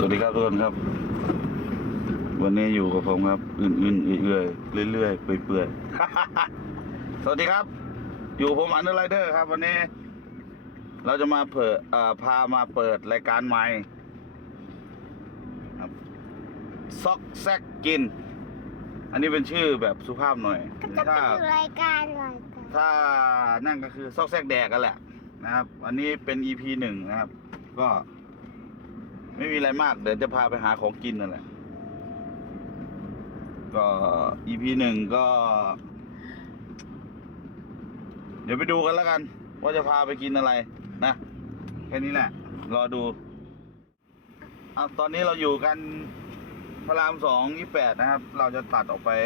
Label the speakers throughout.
Speaker 1: วัสดีครับทุกคนครับวันนี้อยู่กับผมครับอื่นๆเอื่อยๆเรื่อยๆเปื่อยๆ สวัสดีครับอยู่ผมอันเดอร์ไรเดอร์ครับวันนี้เราจะมาพามาเปิดรายการใหม่ครับซอกแซกกินอันนี้เป็นชื่อแบบสุภาพหน่อย
Speaker 2: ก็จะเป็นรายการ
Speaker 1: ถ้านั่นก็คือซอกแซกแดกกันแหละนะครับอันนี้เป็น EP 1นะครับก็ไม่มีอะไรมากเดี๋ยวจะพาไปหาของกินนั่นแหละก็ EP 1ก็เดี๋ยวไปดูกันแล้วกันว่าจะพาไปกินอะไรนะแค่นี้แหละรอดูตอนนี้เราอยู่กันพระราม2 28นะครับเราจะตัดออกไป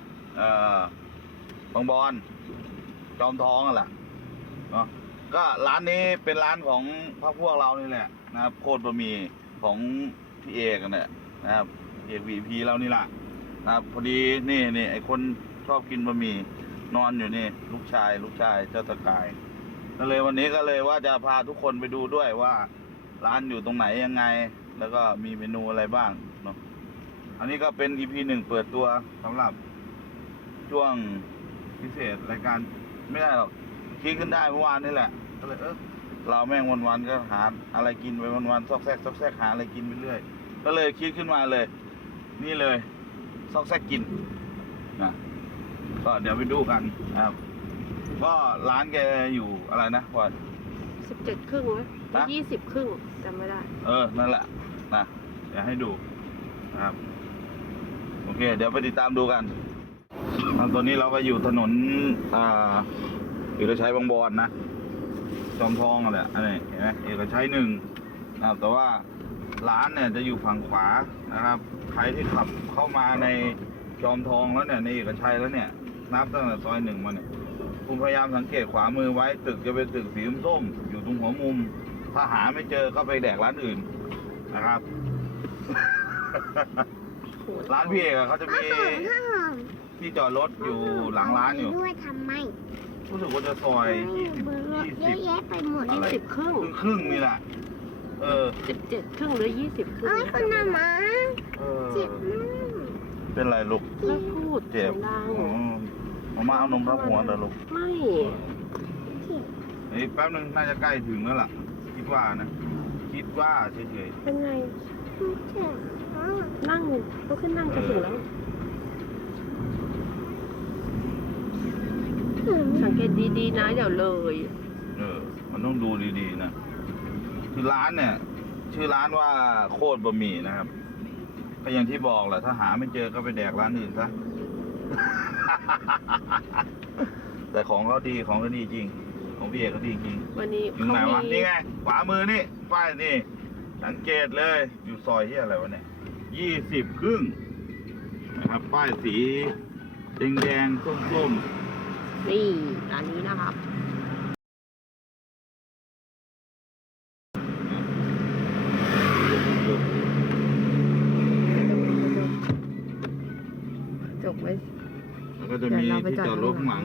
Speaker 1: บางบอนจอมท้องนั่นแหละเนาะก็ร้านนี้เป็นร้านของพวกเรานี่แหละนะครับโคตรบะหมี่ของพี่เอกเนี่ยนะครับเอกวีพีเรานี่แหละนะครับพอดีนี่ไอคนชอบกินบะหมี่นอนอยู่นี่ลูกชายเจ้าตะกายก็เลยวันนี้ก็เลยว่าจะพาทุกคนไปดูด้วยว่าร้านอยู่ตรงไหนยังไงแล้วก็มีเมนูอะไรบ้างเนาะอันนี้ก็เป็น EP 1เปิดตัวสำหรับช่วงพิเศษรายการไม่ได้หรอกคิดขึ้นได้เมื่อวานนี่แหละก็เลยเราแม่งวันๆก็หาอะไรกินไปวันๆซอกแซกหาอะไรกินไปเรื่อยก็เลยคิดขึ้นมาเลยนี่เลยซอกแซกกินนะก็เดี๋ยวไปดูกันครับก็ร้านแกอยู่อะไรนะวัน
Speaker 3: 17 ครึ่งไหม20 ครึ่งจำไม่ได้
Speaker 1: นั่นแหละนะเดี๋ยวให้ดูนะครับโอเคเดี๋ยวไปติดตามดูกันตอนนี้เราก็อยู่ถนนเอกชัยบางบอนนะจอมทองอะไรอันนี้เห็นไหมเอกชัย1นะครับแต่ว่าร้านเนี่ยจะอยู่ฝั่งขวานะครับใครที่ขับเข้ามาในจอมทองแล้วเนี่ยในเอกชัยแล้วเนี่ยนับตั้งแต่ซอย1มาเนี่ยคุณพยายามสังเกตขวามือไว้ตึกจะเป็นตึกสีส้มอยู่ตรงหัวมุมถ้าหาไม่เจอก็ไปแดกร้านอื่นนะครับ ร้านพี่เอกเขาจะมีที่จอดรถอยู่หลังร้านอยู่
Speaker 2: ด้วยทำไม
Speaker 1: รู้สึกว่าจะซอย20
Speaker 2: เยอะแยะไปหมด
Speaker 3: 20 ค
Speaker 1: รึ่งนี่แหละ
Speaker 3: 17 ครึ่งหรือ20 ครึ่ง
Speaker 2: คุณน้ามาเจ็บ
Speaker 1: เป็นไรลูก
Speaker 3: แล้วพูด
Speaker 1: เจ็บมาเอานมทับหัวเหรอลูก
Speaker 3: ไม่
Speaker 1: แป๊บนึงน่าจะใกล้ถึงแล้วล่ะคิดว่านะคิดว่าเฉย
Speaker 3: ๆเป็นไงนั่งลุกขึ้นนั่งจะถึงแล้วสังเกตดีๆนะเดี๋ยวเลย
Speaker 1: มันต้องดูดีๆนะคือร้านเนี่ยชื่อร้านว่าโคตรบะหมี่นะครับก็อย่างที่บอกแหละถ้าหาไม่เจอก็ไปแดกร้านอื่นซะ แต่ของเขาดีจริงของพี่เอกเขาดีจริง
Speaker 3: วันนี้
Speaker 1: อยู่ไหนวะนี่ไงขวามือนี่ป้ายนี่สังเกตเลยอยู่ซอยที่อะไรวะเนี่ย20 ครึ่งนะครับป้ายสีแดงส้ม
Speaker 3: นี่ร้านนี้นะครับจบไว้
Speaker 1: แล้วก็จะมีที่จอดรถข้างหลัง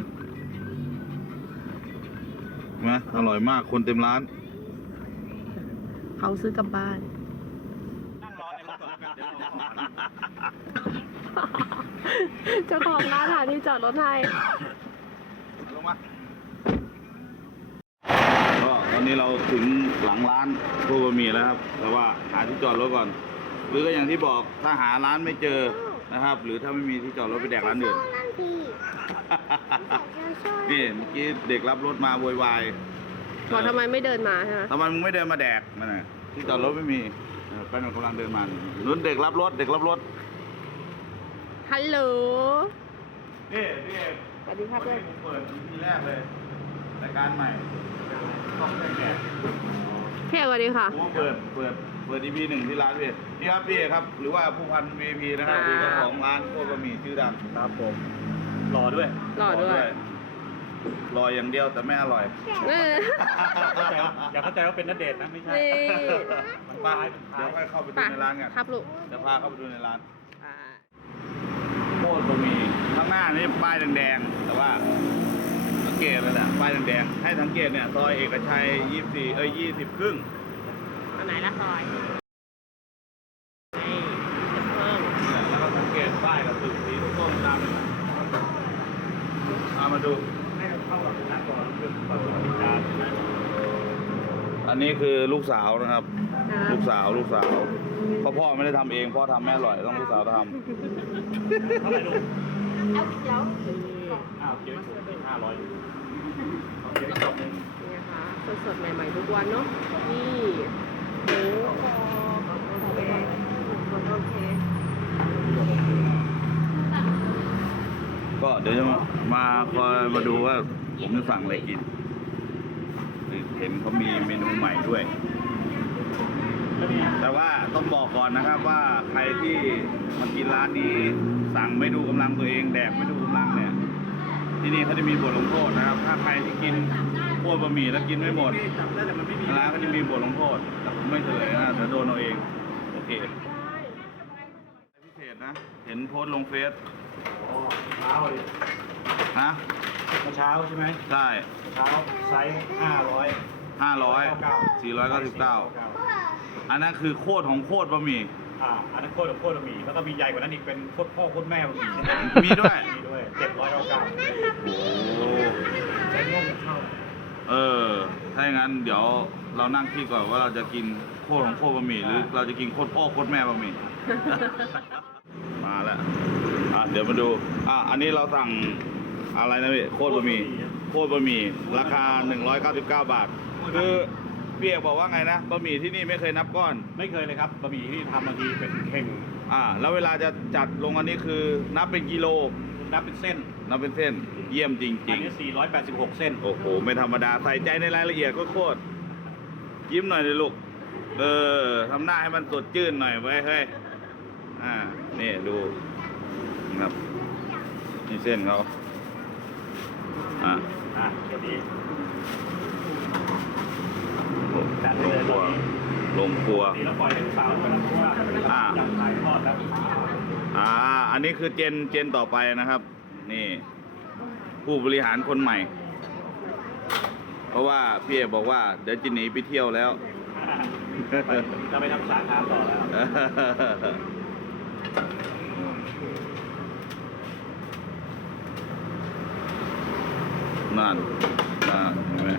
Speaker 1: นะอร่อยมากคนเต็มร้าน
Speaker 3: เขาซื้อกลับบ้านเจ้าของร้านหาที่จอดรถให้
Speaker 1: ลงมาก็ตอนนี้เราถึงหลังร้านโคบะหมี่แล้วครับแต่ว่าหาที่จอดรถก่อนหรือก็อย่างที่บอกถ้าหาร้านไม่เจอนะครับหรือถ้าไม่มีที่จอดรถไปแดกร้านอื่นนี่เมื่อกี้เด็กรับรถมาโวยวาย
Speaker 3: บอกทำไมไม่เดินมาใช่ไหม
Speaker 1: ทำไมมึงไม่เดินมาแดกมันน่ะที่จอดรถไม่มีแฟนกำลังเดินมาลุ้นเด็กรับรถ
Speaker 3: ฮัลโหล
Speaker 1: นี่
Speaker 3: สวัสดีครับเพื่อน
Speaker 1: ผมเปิดทีแรกเลยรายการใหม่ต้องแดก
Speaker 3: พี่สวัสดีค่ะ
Speaker 1: ผมเปิด EP 1ที่ร้านพี่นี่ครับพี่ครับหรือว่าผู้พัน VIP นะครับคือเจ้าของร้านโคตรบะหมี่ชื่อดัง
Speaker 4: ครับผมรอด้วย
Speaker 1: รออย่างเดียวแต่ไม่อร่อย
Speaker 4: อย่าเข้าใจว่าเป็นณเดชน์นะไม่ใช่มัน
Speaker 1: ป้าเดี๋ยวค่อยเข้าไปดูในร้านกัน
Speaker 3: ครับลูก
Speaker 1: จะพาเข้าไปดูในร้านโคตรบะหมี่ข้างหน้านี่ป้ายแดงๆแต่ว่าสังเกตเลยแหละป้ายแดงๆให้สังเกตเนี่ยซอยเอกชัย20 ครึ่ง
Speaker 3: อันไหนละซอย
Speaker 1: มาดู
Speaker 4: ให้เข้ากับร้านก่อนคือก่อนสวัสดิการใช่ไหม
Speaker 1: อันนี้คือลูกสาวนะครับ
Speaker 3: นะ
Speaker 1: ลูกสาวเพราะพ่อไม่ได้ทำเองพ่อทำแม่อร่อยต้องลูกสาวท
Speaker 4: เท่าไหร่ลูก
Speaker 2: เอาเขียว
Speaker 4: อ้าวเกี๊ยวถูกที่500เอาเกี๊ยวจบหนึ่ง
Speaker 3: นี่นะคะสดๆใหม่ๆทุกวันเนาะนี่หมูคอโอเคโอเค
Speaker 1: ำก็เดี๋ยวจะมาคอยมาดูว่าผมจะสั่งอะไรกินเห็นเขามีเมนูใหม่ด้วย แต่ว่าต้องบอกก่อนนะครับว่าใครที่มากินร้านนี้สั่งไม่ดูกำลังตัวเองแดกไม่ดูกำลังเนี่ยที่นี่เขาจะมีบทลงโทษนะครับ ถ้าใครที่กินโคตรบะหมี่แล้วกินไม่หมด
Speaker 4: น่าจะมันไม่มี
Speaker 1: ร้านก็จะมีบทลงโทษแต่ผมไม่เฉลยนะแต่โดนเอาเองโอเคพิเศษนะเห็นโพสต์ลงเฟซ
Speaker 4: อ๋อเช้าเลย
Speaker 1: นะ
Speaker 4: เมื่อเช้าใช่ไหม
Speaker 1: ใช่
Speaker 4: เช้าไซส์500
Speaker 1: 499อันนั้นคือโคตรของโคตรบะหมี่
Speaker 4: อันนั้นโคตรบะหมี่แล้วก็มีใหญ่กว่านั้นอีกเป็นโคตรพ่อโคตรแม่บะหมี่
Speaker 1: มีด้วย
Speaker 4: มีด้วย799
Speaker 1: โอ้
Speaker 4: ใช้ง่วงเข้า
Speaker 1: ถ้าอย่างนั้นเดี๋ยวเรานั่งคิดก่อนว่าเราจะกินโคตรของโคตรบะหมี่หรือเราจะกินโคตรพ่อโคตรแม่บะหมี่ มาแล้วเดี๋ยวมาดูอันนี้เราสั่งอะไรนะพี่โคตรบะหมี่โคตรบะหมี่ราคา199 บาทคือพี่เอกบอกว่าไงนะบะหมี่ที่นี่ไม่เคยนับก้อน
Speaker 4: ไม่เคยเลยครับบะหมี่ที่ทำบางทีเป็นเข่ง
Speaker 1: แล้วเวลาจะจัดลงอันนี้คือนับเป็นกิโล
Speaker 4: นับเป็นเส้น
Speaker 1: นับเป็นเส้นเยี่ยมจ
Speaker 4: อั
Speaker 1: ริ
Speaker 4: น
Speaker 1: ง
Speaker 4: นี้486 เส้น
Speaker 1: ๆโอ้โหไม่ธรรมดาใส่ใจในรายละเอียดโคตรยิ้มหน่อยเลยลูกทำหน้าให้มันสดชื่นหน่อยไว้เฮ้ยนี่ดูนะครับนี่เส้นเขา
Speaker 4: ตัวนี้
Speaker 1: โอ้
Speaker 4: จัดได้เลยตอนนี้
Speaker 1: ลงครัว
Speaker 4: นี่เราปล่อยให้ลูกสาวไปแล้วเพราะว่าอยากถ่ายทอดแล้ว
Speaker 1: อันนี้คือเจนต่อไปนะครับ นี่ ผู้บริหารคนใหม่ เพราะว่าพี่เอกบอกว่าเดี๋ยวจะหนีไปเที่ยวแล้ว
Speaker 4: จะไปทำสาขาต่อแล้ว
Speaker 1: นั่นเห็นไหม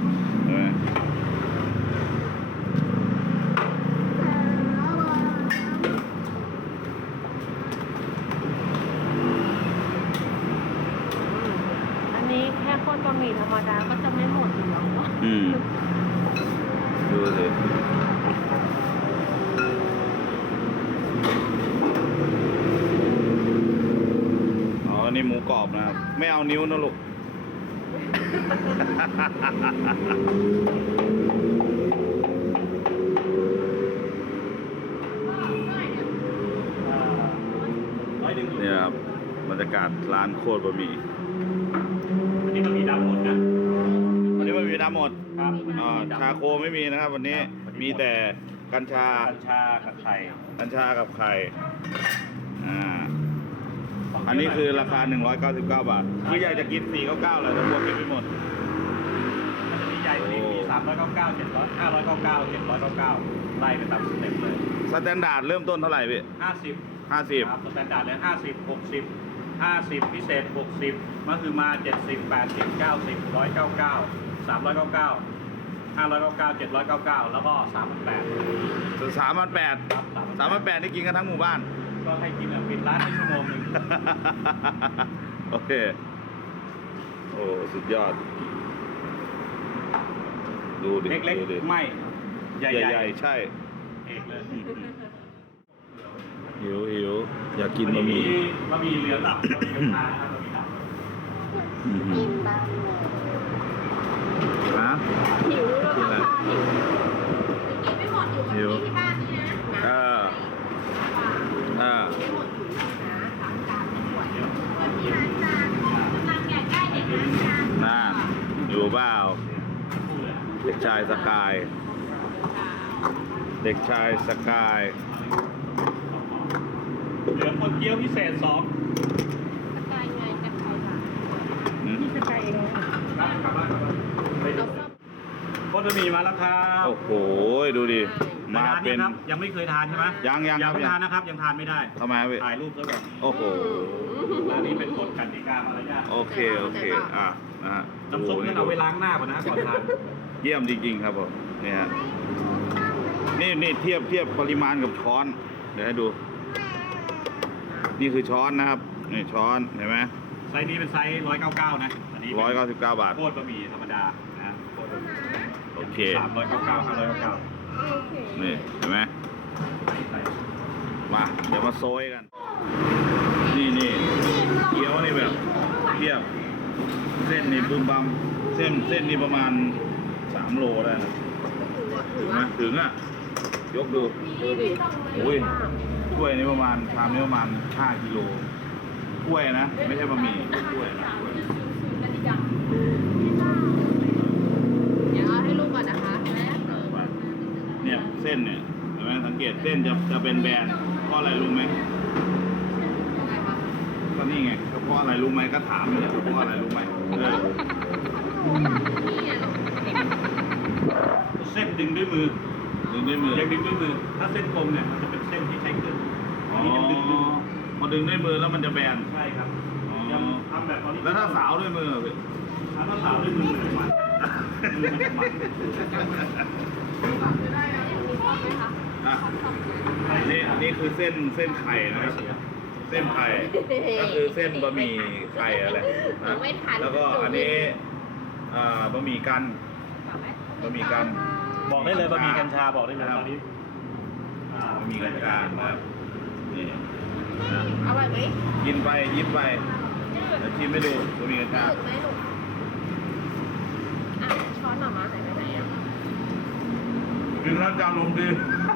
Speaker 3: อันนี้แค่โคตรบะหมี่ธรรมดาก็จะไม่หมดอยู่แล้ววะ
Speaker 1: ดูสิอันนี้หมูกรอบนะครับ ไม่เอานิ้วนะลูก เนี่ยครับบรรยากาศร้านโคตรบะหมี่
Speaker 4: อันนี้ก็มีดำหมดนะ
Speaker 1: วันนี้ไม่มีน้ำหมด
Speaker 4: ครับ
Speaker 1: ชาโคไม่มีนะครับ วันนี้มีแต่กัญชา
Speaker 4: กัญชากับไข่
Speaker 1: กัญชากับไข่อันนี้คือราคา199 บาทคืออยากจะกิน499เลยแต่กลัวกินไม่หมด
Speaker 4: มันจะมีใหญ่กว่านี้มี399 700 599 799ไล่ไปตามสเต็ปเลย
Speaker 1: สแตนดาร์ดเริ่มต้นเท่าไหร่พี่
Speaker 4: 50ครับสแตนดาร์ดเลย50 50พิเศษ60มันคือมา70 80 90 199 399 599 799แล้วก็3,800
Speaker 1: 3,800
Speaker 4: ครับ
Speaker 1: 3,800นี่กินกันทั้งหมู่บ้าน
Speaker 4: ก็ให้กินปิดร้านให้ชั่วโมงหนึ่ง
Speaker 1: โอเค โอ้สุดยอด ดูดิ
Speaker 4: เล็ก
Speaker 1: ดูดิ
Speaker 4: ๆไม่ใหญ่
Speaker 1: ใหญ่ๆใช่
Speaker 4: เอกเลย
Speaker 1: หิวอยากกินบะหมี่
Speaker 4: บะหมี่เหลืองดับบะหมี่กระทะนะครับบะหมี่ดับ
Speaker 2: กินบะหมี่
Speaker 1: ฮะ
Speaker 3: หิวแล้ว
Speaker 1: กินอะไร
Speaker 3: ทำท่าหิว
Speaker 2: กินไม่หมดอยู่กับ
Speaker 1: หิว
Speaker 2: ที่บ้านนี่นะ
Speaker 1: เออ
Speaker 2: ไม่หมดอยู่นะสามจานไม่ไหวคนที่ร้านจานกำลังอยากได้เด็กร้านจาน
Speaker 1: นั่นอยู่เปล่าเด็กชายสกาย เด็กชายสกาย
Speaker 4: เหลืองคนเกี๊ยวพิเศษ2
Speaker 3: สกายไงจะใครล่ะ
Speaker 1: อืม
Speaker 3: นี่สกายเอง
Speaker 4: ครับกลับบ้านไปดูโคตรบะหมี่มาแล้วครับ
Speaker 1: โอ้โห ดูดิ มาเป็น
Speaker 4: ครับยังไม่เคยทานใช่ไหม
Speaker 1: ยัง
Speaker 4: ยัง
Speaker 1: ครับ
Speaker 4: ไม่ทานนะครับยังทานไม่ได้
Speaker 1: ทำไมครับพี่
Speaker 4: ถ่ายรูปซะก่อน
Speaker 1: โอ้โห
Speaker 4: ร้านนี้เป็นกฎกติกามารยาท
Speaker 1: โอเคอ่ะนะฮะ
Speaker 4: น้ำซุปนั่นเอาไว้ล้างหน้าก่อนนะก่อนทาน
Speaker 1: เยี่ยมจริงๆครับผมนี่ฮะนี่เทียบปริมาณกับช้อนเดี๋ยวให้ดู นี่คือช้อนนะครับนี่ช้อนเห็นไหม
Speaker 4: ไซส์นี้เป็นไซส์199นะอันนี้
Speaker 1: 199 บาท
Speaker 4: โคตรบะหมี่ธรรมดานะโคตรบะหมี่
Speaker 1: โอเค
Speaker 4: 399 599
Speaker 3: โอเค
Speaker 1: นี่เห็นไหม
Speaker 4: ใส่
Speaker 1: มาเดี๋ยวมาโซยกัน นี่เกี๊ยวนี่แบบเทียบเส้นนี่บึ้มบัมเส้นนี่ประมาณ3 โลได้นะ
Speaker 3: ถื
Speaker 1: ถึ
Speaker 3: อง
Speaker 1: ไหม
Speaker 3: ว่า
Speaker 1: ถึงอ่ะยกดู
Speaker 3: ดูดิ
Speaker 1: โอ้ยถ้วยนี้ประมาณชามนี้ประมาณ5 กิโลถ้วยนะไม่ใช่บะหมี่ถ้วยนะ
Speaker 3: เดี๋ยวเอาให้ลูกก่อนนะคะแม่
Speaker 1: เนี่ยเส้นเนี่ยเห็นไหมสังเกตเส้นจะเป็นแบนเพราะอะไรรู้ไหม
Speaker 3: ยังไงคะ
Speaker 1: ก็นี่ไงก็เพราะอะไรรู้ไหมก็ถามเลยเพราะอะไรรู้ไหม
Speaker 4: เส้นดึงด้วยมือ
Speaker 1: ดึงด้วยมือ
Speaker 4: ยังดึงด้วยมือ ถ้าเส้นกลมเนี่ยมันจะเป็นเส้นที่ใช้ขึ้น
Speaker 1: อ๋อ
Speaker 4: อันนี้ยังดึงด้วยมือ
Speaker 1: พอดึงด้วยมือแล้วมันจะแบน
Speaker 4: ใช่ครับ
Speaker 1: อ๋อ
Speaker 4: ยังทำแบบตอนนี้
Speaker 1: แล้วถ้าสาวด้วยมือพี่
Speaker 4: ถ้าสาวด้วยมือมันจะมันมือมันจะมัน
Speaker 3: มีข้อไหมคะ
Speaker 1: อ่ะนี่คือเส้นไข่นะครับเส้นไข่ก็คือเส้นบะหมี่ไข่อะไรนะแล้วก็อันนี้บะหมี่กันบะหมี่กัน
Speaker 4: บอกได้เลยบะหมี่กัญชาบอกได้เลยตอนนี้
Speaker 1: บะหมี่กัญชานะครับนี่นะ
Speaker 3: อร่อยไหม
Speaker 1: กินไปยิ้มไปเดี๋ยวชิมให้ดูบะหมี่กัญชา
Speaker 3: ถูกไหมลูกอ่ะช้อนหน่อมาหายไปไหนอ่ะ
Speaker 1: กินแล้วจะลมณ์ดี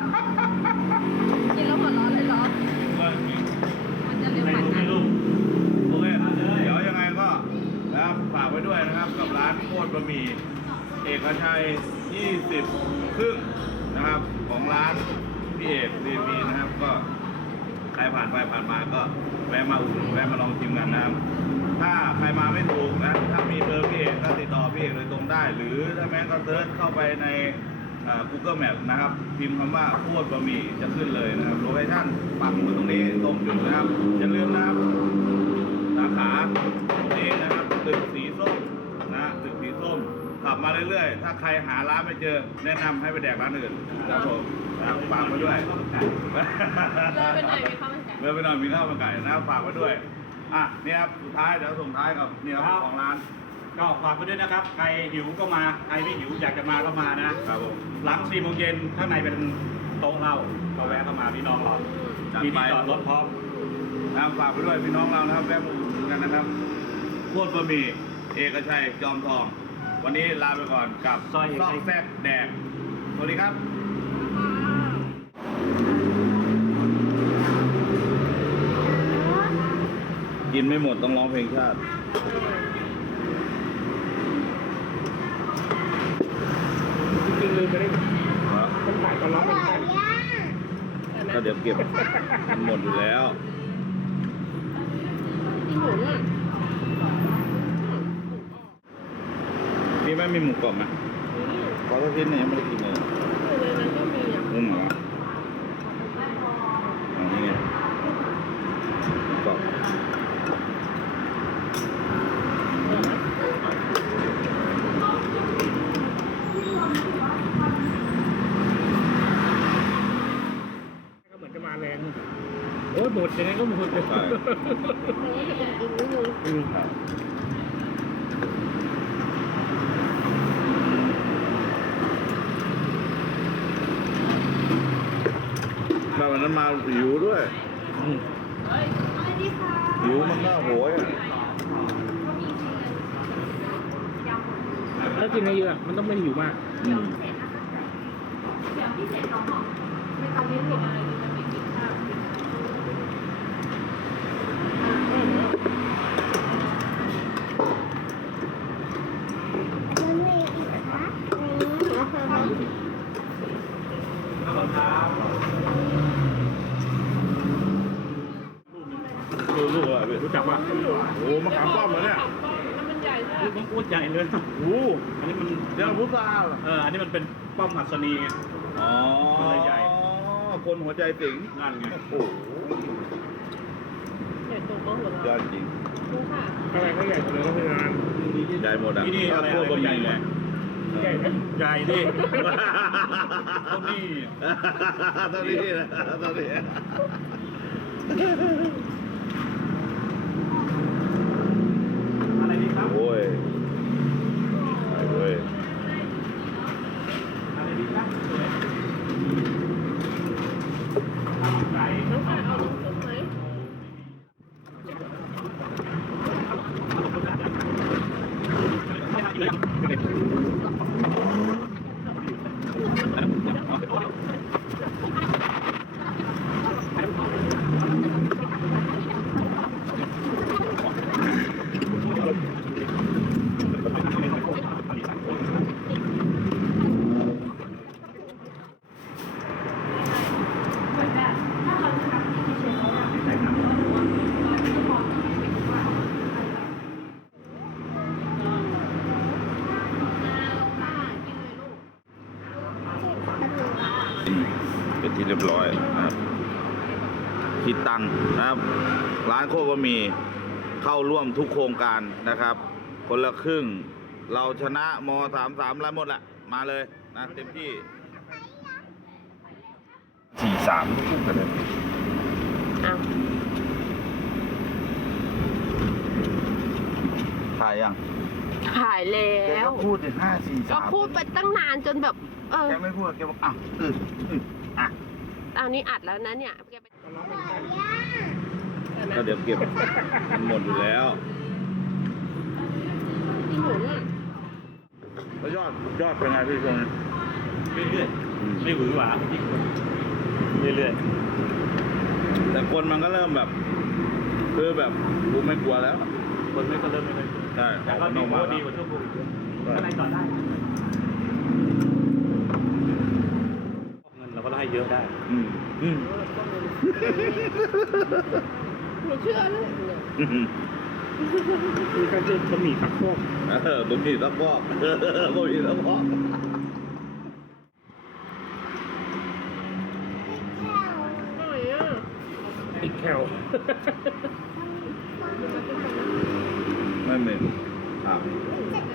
Speaker 3: กินแล้วหัวร้อนเลยเหรอ
Speaker 1: ก็กิน
Speaker 3: มันจะเร็ว
Speaker 4: ใน
Speaker 3: กว่า
Speaker 4: รูป
Speaker 3: นั้น
Speaker 4: ในรูป
Speaker 1: โอเคเดี๋ยวยังไงก็นะครับฝากไว้ด้วยนะครับกับร้านโคตรบะหมี่เอกชัย 20 ครึ่งนะครับของร้านพี่เอกรีวีนะครับก็ใครผ่านไปผ่านมาก็แวะมาอุดหนุนแวะมาลองชิมกันนะครับถ้าใครมาไม่ถูกนะถ้ามีเบอร์พี่เอกก็ติดต่อพี่เอกโดยตรงได้ หรือถ้าแม้ก็เซิร์ชเข้าไปในGoogle Map นะครับพิมพ์คำว่าโคตรบะหมี่จะขึ้นเลยนะครับโลเคชั่นปักอยู่ตรงนี้ตรงจุดนะครับอย่าลืมนะครับสาขาตรงนี้นะครับตึกสีส้มนะตึกสีส้มขับมาเรื่อยๆถ้าใครหาร้านไม่เจอแนะนำให้ไปแดกร้านอื่นครับผมนะครับฝากไว้ด้วย
Speaker 3: เลยไปหน่อยมีข้าวมันไก่
Speaker 1: เรือไปหน่อยมีข้าวมันไก่นะครับฝากไว้ด้วยอ่ะเนี่ยครับสุดท้ายเดี๋ยวส่งท้ายกับเนี่ยครับของร้าน
Speaker 4: ก็ฝากไปด้วยนะครับ ใครหิวก็มา ใครไม่หิวอยากจะมาก็มานะ
Speaker 1: ครับผม
Speaker 4: หลัง4 โมงเย็นข้างในเป็นโต๊ะเหล้าก็แวะเข้ามาพี่น้องเรา
Speaker 1: จัด
Speaker 4: มี
Speaker 1: ไป
Speaker 4: ที่จอดรถพร้อม
Speaker 1: นะครับฝากไปด้วยพี่น้องเรานะครับแวะมาอุดหนุนกันนะครับโคตรบะหมี่เอกชัยจอมทอง วันนี้ลาไปก่อนกับ
Speaker 4: ซอยเอกชัย
Speaker 1: ซอกแซกแดกสวัสดีครับ กินไม่หมดต้องร้องเพลงชาติ
Speaker 3: จริงๆลืมไปได้
Speaker 1: ครับ
Speaker 3: คนถ่ายตอนร้องเป็นใคร
Speaker 1: ก็เดี๋ยวเก็บมันหมดอยู่แล้ว
Speaker 3: จริงหมูอ่ะ
Speaker 1: มีไหมมีหมูกรอบไหม
Speaker 3: นี่
Speaker 1: ขอสักชิ้นหนึ่งยังไม่ได้กินเลย
Speaker 3: อยู่ในนั้นก็มีอ่ะ
Speaker 1: นุ่มเหรออ๋อนี่ไงหมูกรอบ
Speaker 4: ก็เหมือนจะมาแรงโอ้ยหมดยังไงก็หมดเลย
Speaker 1: ใช่
Speaker 3: เราก็จะเป็นกินนิดนึง
Speaker 1: ครับมาวันนั้นมาหิวด้วยหิวมันก็โหยอะ
Speaker 4: ถ้ากินเยอะมันต้องไม่หิวมาก
Speaker 1: อืม
Speaker 2: เดี๋ยวพิเศษ2 ห่อไม่ต้องเลี้ยงหรอกอะไรเลยมันไม่กินข้าว
Speaker 1: ดูลูกอะไรพี่
Speaker 4: รู้จักป่ะ
Speaker 1: โอ้มะขามป้อมเหรอเนี่ย
Speaker 3: แล้วมันใหญ่มาก
Speaker 4: ลูกมันพูดใหญ่เลย
Speaker 1: โอ้
Speaker 4: อันนี้มัน
Speaker 1: เดี๋ยวพุทราเหรอ
Speaker 4: อันนี้มันเป็นป้อมอัศนีไง
Speaker 1: อ๋อ
Speaker 4: มันเลยใหญ่
Speaker 1: คนหัวใจสิง
Speaker 4: นั่นไง
Speaker 1: โอ้โห
Speaker 3: ใหญ่โตมากหัวเราะ
Speaker 1: ยอดจริง
Speaker 3: อดูค่ะ
Speaker 5: อะไรก็ใหญ่เลยก็เป็นงาน
Speaker 1: ใหญ่หมดอ่ะ
Speaker 4: ที่นี่อะไร
Speaker 1: โคตรบะหมี่ไง
Speaker 5: ใหญ่ไหม
Speaker 4: ใหญ่ดิเท่านี้
Speaker 1: ตอนนี้นะตอนนี้
Speaker 4: อะไรดีครับ
Speaker 1: โอ้ยไปเว้ย
Speaker 4: อะไรดีครับสวยไก่
Speaker 3: น้องค่ะเอาน้ำซุปไหม
Speaker 1: เป็นที่เรียบร้อยนะครับคิดตังค์นะครับ ร้านโคตรบะหมี่เข้าร่วมทุกโครงการนะครับ คนละครึ่ง เราชนะม.33แล้วหมดละมาเลยนะเต็มที่43กันเลย
Speaker 3: อ้าว
Speaker 1: ถ่ายยัง
Speaker 3: ขายแล้
Speaker 1: แก
Speaker 3: ว
Speaker 1: ก็พูดถึง5 4
Speaker 3: ก็
Speaker 1: 3
Speaker 3: พูดไปตั้งนานจนแบบ
Speaker 1: แกไม่พูดแกบอกอ่ะอ่ะ
Speaker 3: อันนี้อัดแล้วนะเนี่ยแกไป
Speaker 1: ก็เดี๋ยวเก็บมันหมดอยู่แล้ว
Speaker 3: ที่หมุนอ่ะ
Speaker 1: แล้วยอดเป็นไงพี่ช่วงนี้
Speaker 4: เรื่อยๆไม่หวือหวาเรื่อย
Speaker 1: แต่คนมันก็เริ่มแบบ คือแบบกูไม่กลัวแล้ว
Speaker 4: ๆคนไม่ก็เริ่มไม่ค่อย
Speaker 1: ใช่
Speaker 4: แต่ก็ดีกว่าดีกว่าช่วงโควิดอะไรต่อได้เงินเราก็ให้เยอะได้
Speaker 1: อืม
Speaker 3: หนูเชื่อเลย
Speaker 5: มีการเจอบะหมี่ผักโขก
Speaker 1: บะหมี่ตะพอกบะหมี่ตะพอก
Speaker 3: หน่อยอ่ะ
Speaker 5: ติดแคล
Speaker 1: ไม่เหม็นครับ
Speaker 2: เสร็จ